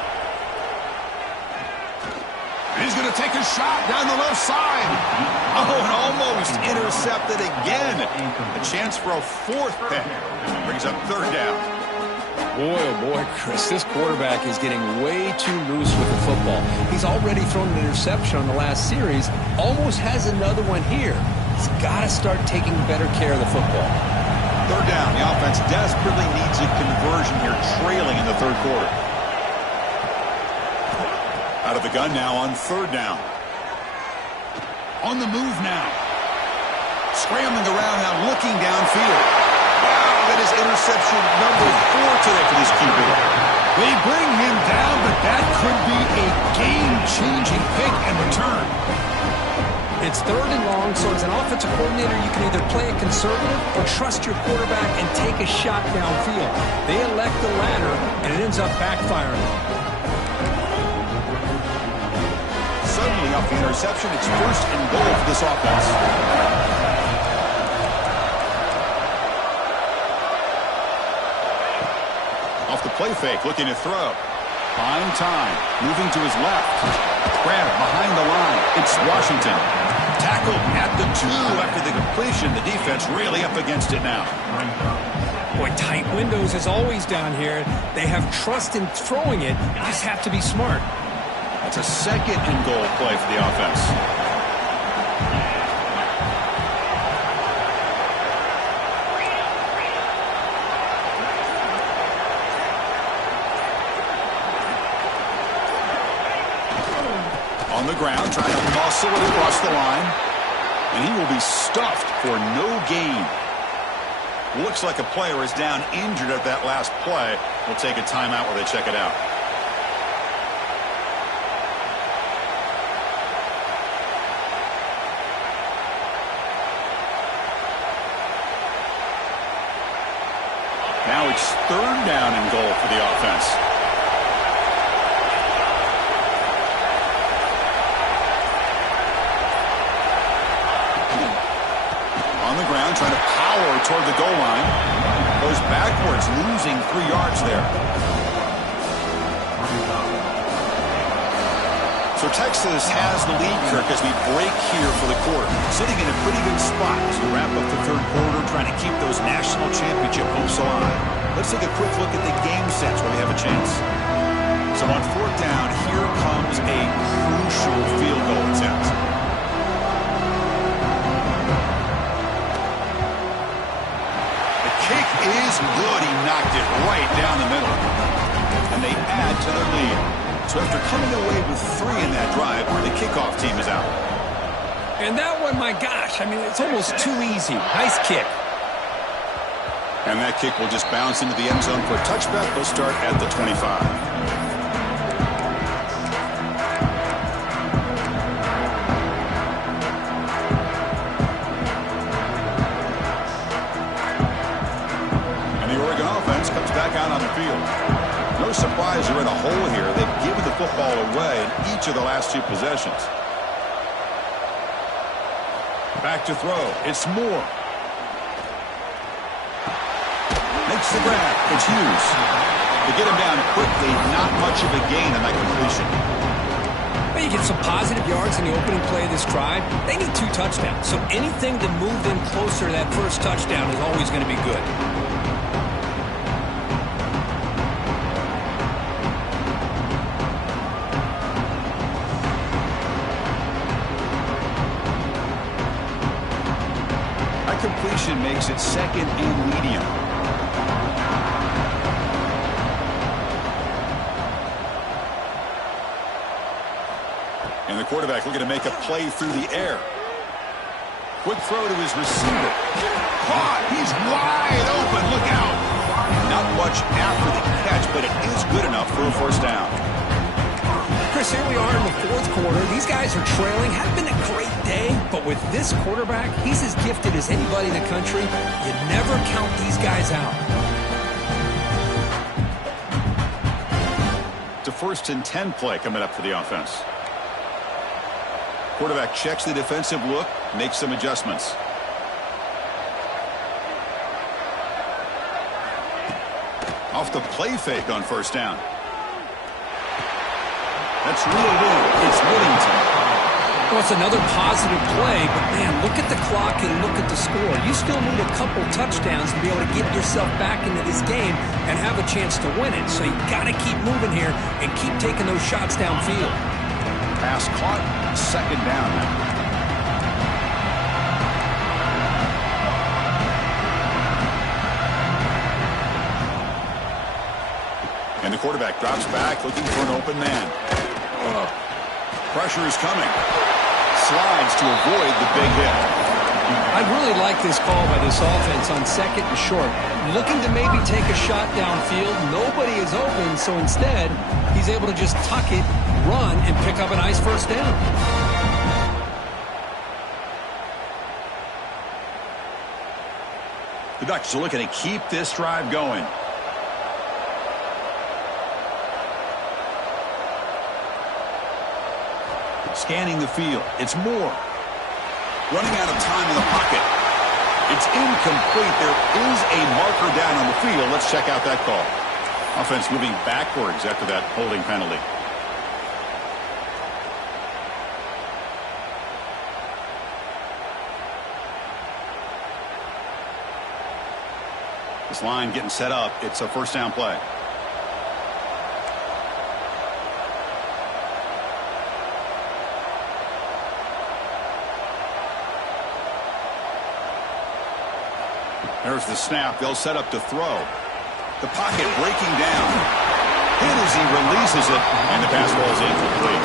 He's going to take a shot down the left side. Oh, and almost intercepted again. A chance for a fourth pick. Brings up third down. Boy, oh boy, Chris, this quarterback is getting way too loose with the football. He's already thrown an interception on the last series. Almost has another one here. He's got to start taking better care of the football. Third down. The offense desperately needs a conversion here, trailing in the third quarter. Out of the gun now on third down. On the move now. Scrambling around now, looking downfield. Wow, that is interception number 4 today for this QB. They bring him down, but that could be a game-changing pick and return. It's third and long, so as an offensive coordinator, you can either play it conservative or trust your quarterback and take a shot downfield. They elect the latter, and it ends up backfiring. Suddenly, off the interception, it's first and goal for this offense. Off the play fake, looking to throw. Buying time, moving to his left. Grab behind the line. It's Washington. Tackled at the 2 after the completion. The defense really up against it now. Boy, tight windows as always down here. They have trust in throwing it. You just have to be smart. That's a second and goal play for the offense. On the ground, trying to muscle it across the line. And he will be stuffed for no gain. Looks like a player is down injured at that last play. We'll take a timeout while they check it out. Now it's third down and goal for the offense. On the ground, trying to power toward the goal line. Goes backwards, losing 3 yards there. So Texas has the lead, Kirk, as we break here for the quarter. Sitting in a pretty good spot as we wrap up the third quarter, trying to keep those national championship hopes alive. Let's take a quick look at the game sets where we have a chance. So on fourth down, here comes a crucial field goal attempt. The kick is good. He knocked it right down the middle. And they add to their lead. So after coming away with 3 in that drive, the kickoff team is out. And that one, my gosh, I mean, it's almost too easy. Nice kick. And that kick will just bounce into the end zone for a touchback. They'll start at the 25. And the Oregon offense comes back out on the field. No surprise they're in a hole here. They've given the football away in each of the last 2 possessions. Back to throw. It's Moore. Makes the grab. It's Hughes. To get him down quickly, not much of a gain on that completion. Well, you get some positive yards in the opening play of this drive. They need 2 touchdowns, so anything to move them closer to that first touchdown is always going to be good. Completion makes it second and medium. And the quarterback looking to make a play through the air. Quick throw to his receiver. Caught. He's wide open. Look out. Not much after the catch, but it is good enough for a first down. Chris, here we are in the fourth quarter. These guys are trailing. Had been a great day, but with this quarterback, he's as gifted as anybody in the country. You never count these guys out. It's a first and 10 play coming up for the offense. Quarterback checks the defensive look, makes some Off the play fake on first down. That's reeled in. It's Whittington. Well, it's another positive play, but man, look at the clock and look at the score. You still need a couple touchdowns to be able to get yourself back into this game and have a chance to win it. So you got to keep moving here and keep taking those shots downfield. Pass caught. Second down now. And the quarterback drops back, looking for an open man. Pressure is coming. Slides to avoid the big hit. I really like this call by this offense on second and short. Looking to maybe take a shot downfield. Nobody is open, so instead, he's able to just tuck it, run, and pick up a nice first down. The Ducks are looking to keep this drive going. Scanning the field. It's Moore. Running out of time in the pocket. It's incomplete. There is a marker down on the field. Let's check out that call. Offense moving backwards after that holding penalty. This line getting set up. It's a first down play. There's the snap. They'll set up to throw. The pocket breaking down. Hit as he releases it, and the pass ball is incomplete.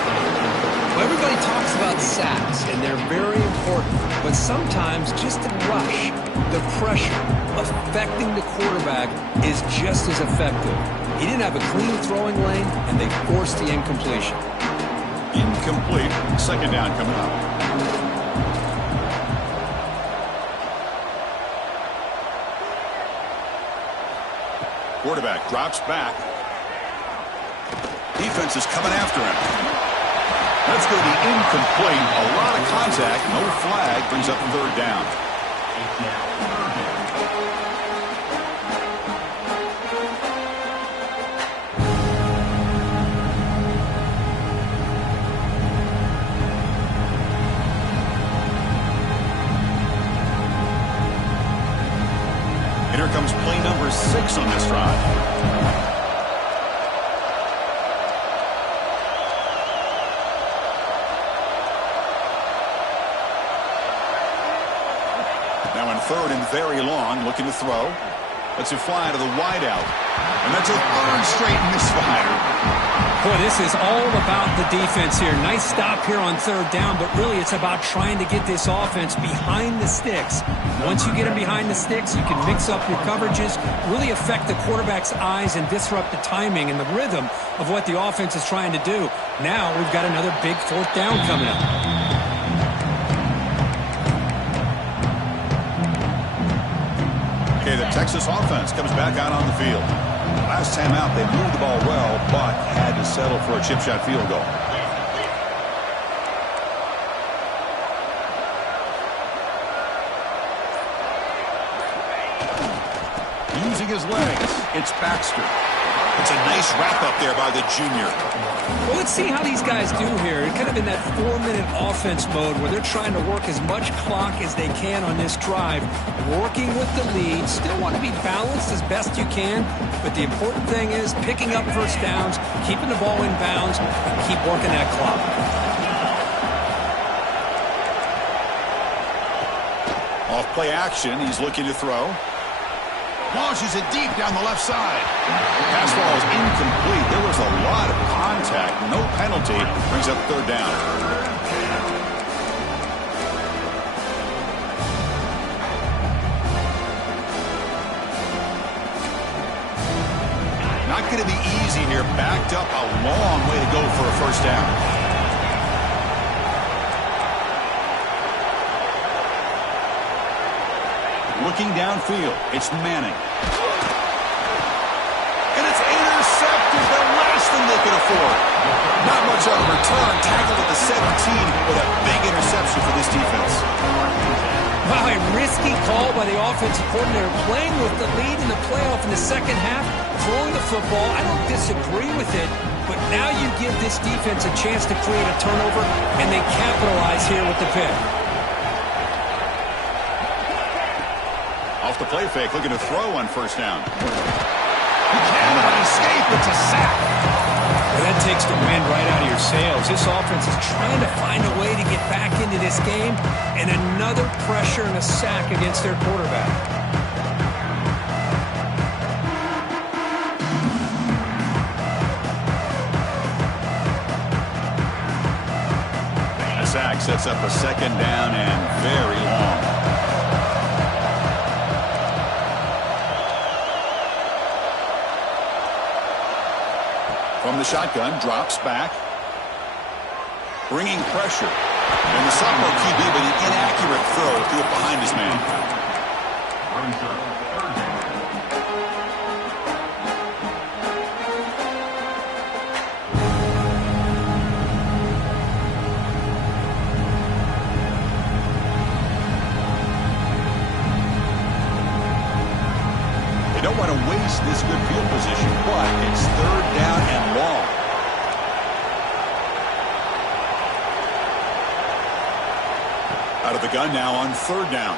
Well, everybody talks about sacks, and they're very important. But sometimes just the rush, the pressure, affecting the quarterback is just as effective. He didn't have a clean throwing lane, and they forced the incompletion. Incomplete. Second down coming up. Quarterback drops back. Defense is coming after him. That's going to be incomplete. A lot of contact. No flag. Brings up third down. And here comes play number 6 on this drive. Now in third and very long, looking to throw. Lets it fly to the wideout. And that's a third straight misfire. Boy, this is all about the defense here. Nice stop here on third down, but really it's about trying to get this offense behind the sticks. Once you get them behind the sticks, you can mix up your coverages, really affect the quarterback's eyes and disrupt the timing and the rhythm of what the offense is trying to do. Now we've got another big fourth down coming up. Okay, the Texas offense comes back out on the field. Last time out, they moved the ball well, but had to settle for a chip shot field goal. Using his legs, it's Baxter. It's a nice wrap-up there by the junior. Well, let's see how these guys do here. Kind of in that 4-minute offense mode where they're trying to work as much clock as they can on this drive, working with the lead. Still want to be balanced as best you can, but the important thing is picking up first downs, keeping the ball in bounds, and keep working that clock. Off play action, he's looking to throw. Launches it deep down the left side. Pass ball is incomplete. There was a lot of contact. No penalty. Brings up third down. Not going to be easy here. Backed up a long way to go for a first down. Looking downfield, it's Manning. And it's intercepted, the last thing they could afford. Not much on the return, tackled at the 17, but a big interception for this defense. Wow, a risky call by the offensive coordinator, playing with the lead in the playoff in the second half, throwing the football. I don't disagree with it, but now you give this defense a chance to create a turnover, and they capitalize here with the pick. Off the play fake, looking to throw on first down. He cannot escape. It's a sack. Well, that takes the wind right out of your sails. This offense is trying to find a way to get back into this game, and another pressure and a sack against their quarterback. A sack sets up a second down and very long. From the shotgun, drops back. Bringing pressure. And the sophomore QB with an inaccurate throw threw it behind his man. They don't want to waste this good field position, but it's third down and long. Out of the gun now on third down.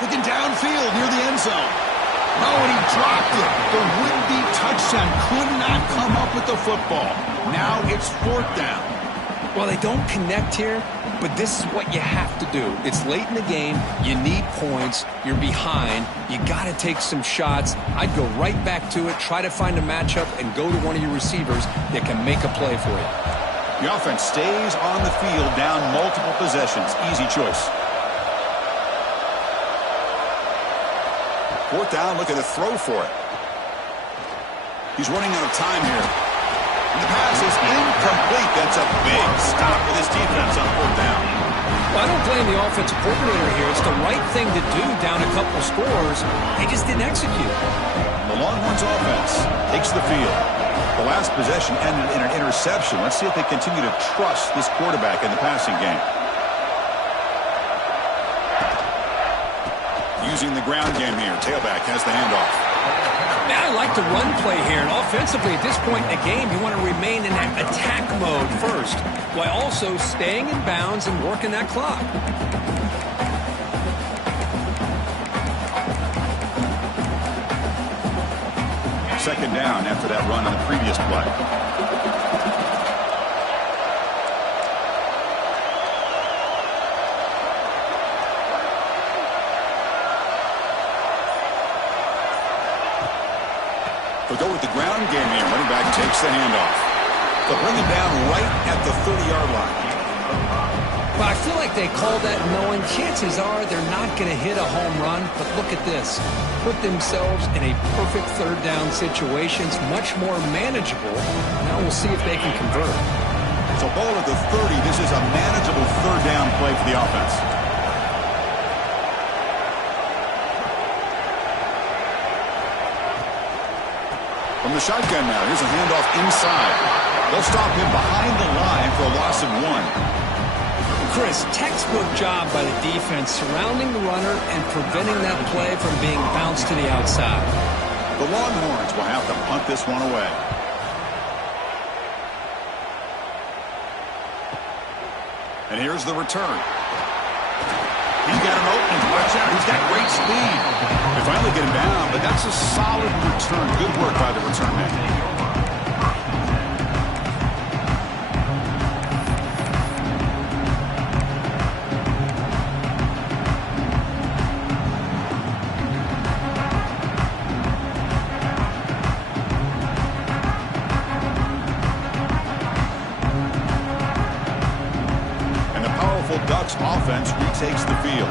Looking downfield near the end zone. Oh, and he dropped it. The would-be touchdown could not come up with the football. Now it's fourth down. Well, they don't connect here, but this is what you have to do. It's late in the game. You need points. You're behind. You got to take some shots. I'd go right back to it, try to find a matchup, and go to one of your receivers that can make a play for you. The offense stays on the field, down multiple possessions. Easy choice. Fourth down, look at the throw for it. He's running out of time here. And the pass is incomplete. That's a big stop for this defense on fourth down. Well, I don't blame the offensive coordinator here. It's the right thing to do down a couple scores. They just didn't execute. The Longhorns offense takes the field. The last possession ended in an interception. Let's see if they continue to trust this quarterback in the passing game. Using the ground game here. Tailback has the handoff. Now I like the run play here. And offensively, at this point in the game, you want to remain in that attack mode first, while also staying in bounds and working that clock. Second down after that run on the previous play. They'll go with the ground game here. Running back takes the handoff. They'll bring him down right at the 30-yard line. But I feel like they call that knowing chances are they're not going to hit a home run. But look at this. Put themselves in a perfect third down situation. It's much more manageable. Now we'll see if they can convert. So ball at the 30. This is a manageable third down play for the offense. From the shotgun now, here's a handoff inside. They'll stop him behind the line for a loss of 1. Chris, textbook job by the defense surrounding the runner and preventing that play from being bounced to the outside. The Longhorns will have to punt this one away. And here's the return. He's got an opening. Watch out. He's got great speed. They finally get him down, but that's a solid return. Good work by the return man. Ducks offense retakes the field.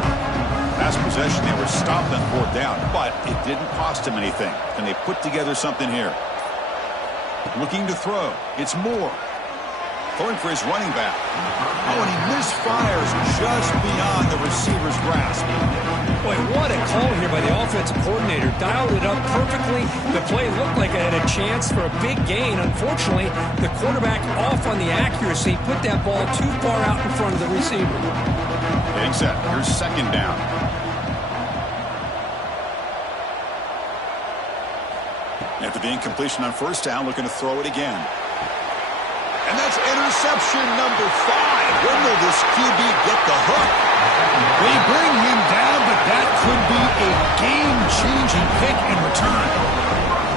Last possession, they were stopped on fourth down, but it didn't cost them anything. And they put together something here. Looking to throw. It's Moore. Throwing for his running back. Oh, and he misfires just beyond the receiver's grasp. Boy, what a call here by the offensive coordinator. Dialed it up perfectly. The play looked like it had a chance for a big gain. Unfortunately, the quarterback off on the accuracy, put that ball too far out in front of the receiver. Getting set. Here's second down. After the incompletion on first down, looking to throw it again. And that's interception number 5. When will this QB get the hook? They bring him down, but that could be a game-changing pick in return.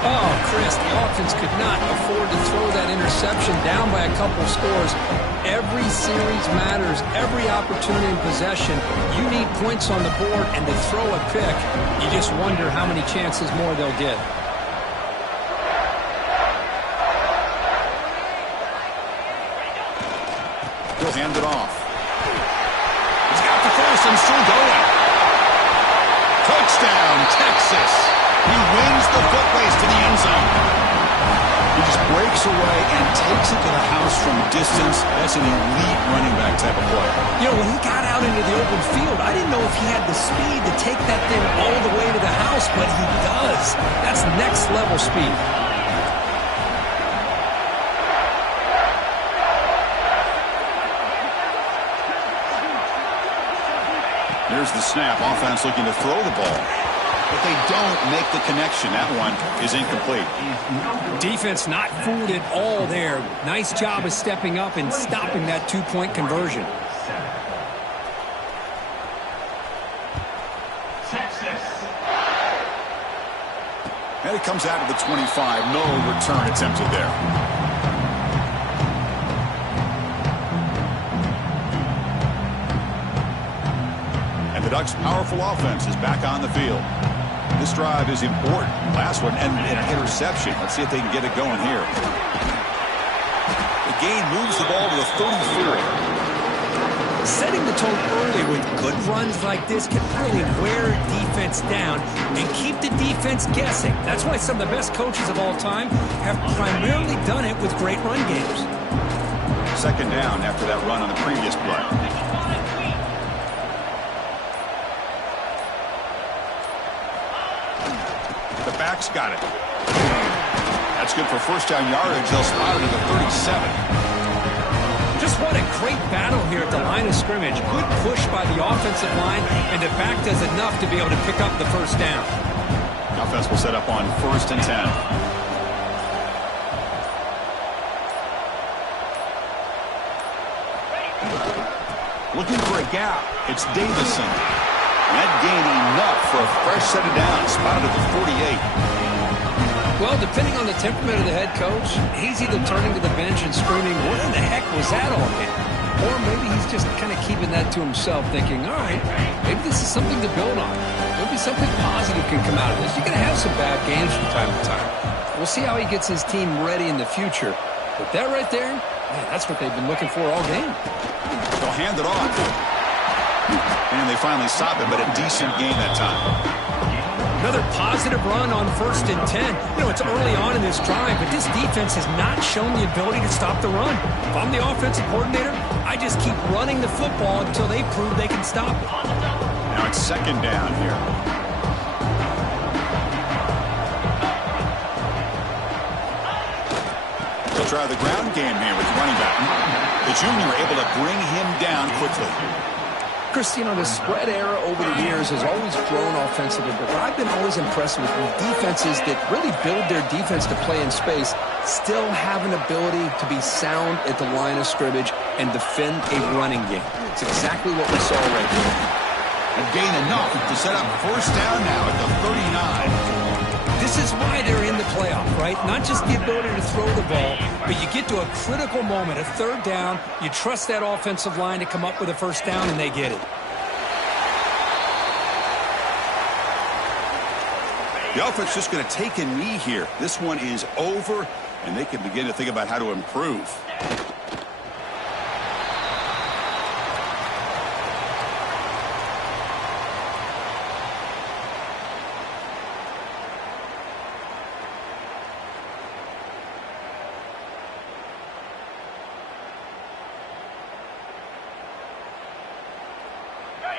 Oh, Chris, the offense could not afford to throw that interception down by a couple scores. Every series matters. Every opportunity in possession. You need points on the board, and to throw a pick, you just wonder how many chances more they'll get. He'll hand it off. He's got the first and still going. Touchdown, Texas. He wins the foot race to the end zone. He just breaks away and takes it to the house from distance. That's an elite running back type of play. You know, when he got out into the open field, I didn't know if he had the speed to take that thing all the way to the house, but he does. That's next level speed. There's the snap. Offense looking to throw the ball. But they don't make the connection. That one is incomplete. Defense not fooled at all there. Nice job of stepping up and stopping that two-point conversion. And it comes out of the 25. No return attempted there. The Ducks' powerful offense is back on the field. This drive is important. Last one and an interception. Let's see if they can get it going here. The gain moves the ball to the 34. Setting the tone early with good runs like this can really wear defense down and keep the defense guessing. That's why some of the best coaches of all time have primarily done it with great run games. Second down after that run on the previous play. The back's got it. That's good for first down yardage. They'll spot it at the 37. Just what a great battle here at the line of scrimmage. Good push by the offensive line, and the back does enough to be able to pick up the first down. Offense will set up on 1st and 10. Looking for a gap. It's Davison. That gain enough for a fresh set of downs. Spotted at the 48. Well, depending on the temperament of the head coach, he's either turning to the bench and screaming, what in the heck was that all in? Or maybe he's just kind of keeping that to himself, thinking, all right, maybe this is something to build on. Maybe something positive can come out of this. You're going to have some bad games from time to time. We'll see how he gets his team ready in the future. But that right there, man, that's what they've been looking for all game. They'll hand it off. And they finally stop it, but a decent gain that time. Another positive run on 1st and 10. You know, it's early on in this drive, but this defense has not shown the ability to stop the run. If I'm the offensive coordinator, I just keep running the football until they prove they can stop it. Now it's second down here. They'll try the ground game here with running back. The junior able to bring him down quickly. Chris, you know, the spread era over the years has always grown offensively, but what I've been always impressed with defenses that really build their defense to play in space still have an ability to be sound at the line of scrimmage and defend a running game. It's exactly what we saw right there. A gain enough to set up first down now at the 39. This is why they're in the playoff, right? Not just the ability to throw the ball, but you get to a critical moment, a third down, you trust that offensive line to come up with a first down, and they get it. The offense just going to take a knee here. This one is over, and they can begin to think about how to improve.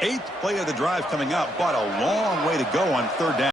8th play of the drive coming up, but a long way to go on third down.